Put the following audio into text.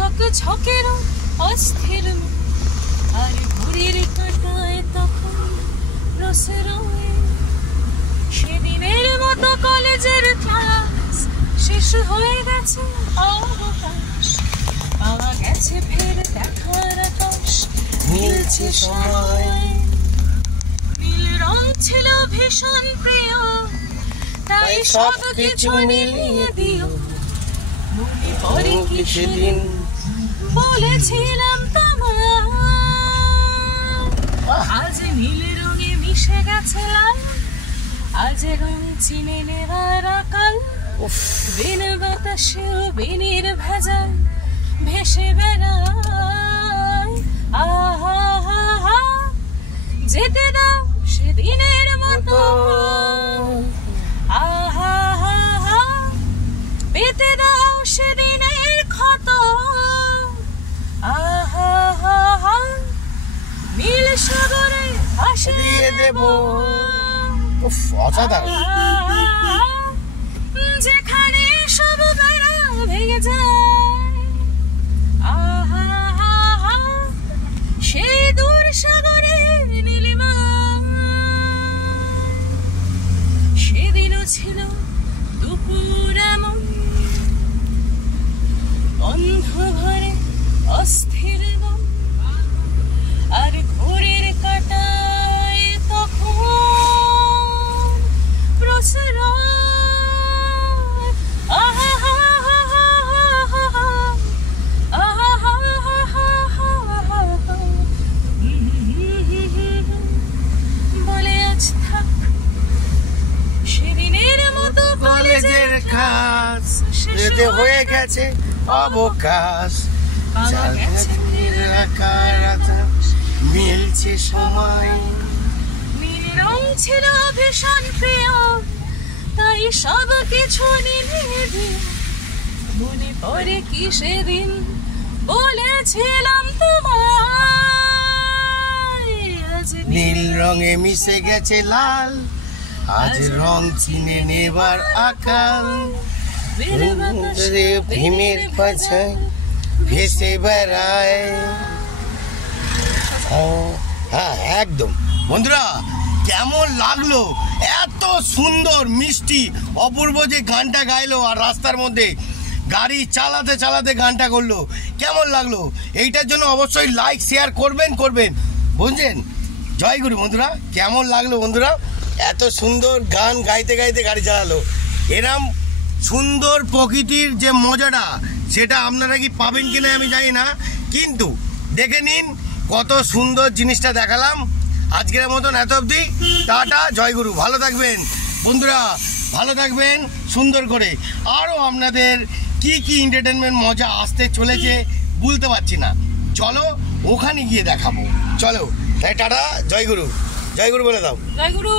ঝকঝকের অস্থির আর ঘুড়ির কাঁটায় তখন রসরয়ে সেদিনের মতো কলেজের ক্লাস শেষ হয়ে গেছে অবকাশ পাওয়া গেছে ফের দেখার আকাশ মিলছে সময় নীল রং ছিল ভীষণ প্রিয় তাই সব কিছু মিলিয়ে দিও মনে পড়ে কি সেদিন বলেছিলাম তোমায় আজ নীল রঙে মিশে গেছে লাল আজ রং চিনে নেওয়ার আকাল বিন বাতাসেও বিনের ভেজাল ভেসে বেড়ায় আহা যেতে দাও সেদিনের মতো আহা পেতে দাও সেদিনের ক্ষত আহা নীল সাগরে ভাসিয়ে দেব যেখানে সব বেড়া ভেঙে যায় আহা সেই দূর সাগরে নীলিমা সেদিনও ছিল দুপুর এমন বন্ধ ঘরে অস্থির মন আর ঘুড়ির কাঁটায় তখন প্রসরয় বলে আজ থাক সেদিনের মতো কলেজের কাজ হয়ে গেছে অবকাশ মিলছে সময় নীল রং ছিল ভীষণ প্রিয় তাই সব কিছু নিয়ে দিও মনে পড়ে কি সেদিন বলেছিলাম তোমায় নীল রঙে মিশে গেছে লাল আজ রং চিনে নেবার আকাল ভীমের পাছায় ভেসে বেড়ায় হ্যাঁ একদম বন্ধুরা কেমন লাগলো এত সুন্দর মিষ্টি অপূর্ব যে গানটা গাইলো আর রাস্তার মধ্যে গাড়ি চালাতে চালাতে গানটা করলো কেমন লাগলো এইটার জন্য অবশ্যই লাইক শেয়ার করবেন বুঝছেন জয়গুরু বন্ধুরা কেমন লাগলো বন্ধুরা এত সুন্দর গান গাইতে গাইতে গাড়ি চালালো এরম সুন্দর প্রকৃতির যে মজাটা সেটা আপনারা কি পাবেন কিনা আমি জানি না কিন্তু দেখে নিন কত সুন্দর জিনিসটা দেখালাম আজকের মতন এত অবধি টাটা জয়গুরু ভালো থাকবেন বন্ধুরা ভালো থাকবেন সুন্দর করে আরও আপনাদের কি কি এন্টারটেনমেন্ট মজা আসতে চলেছে বলতে পারছি না চলো ওখানে গিয়ে দেখাবো চলো তাই টাটা জয়গুরু বলে দাও জয়গুরু।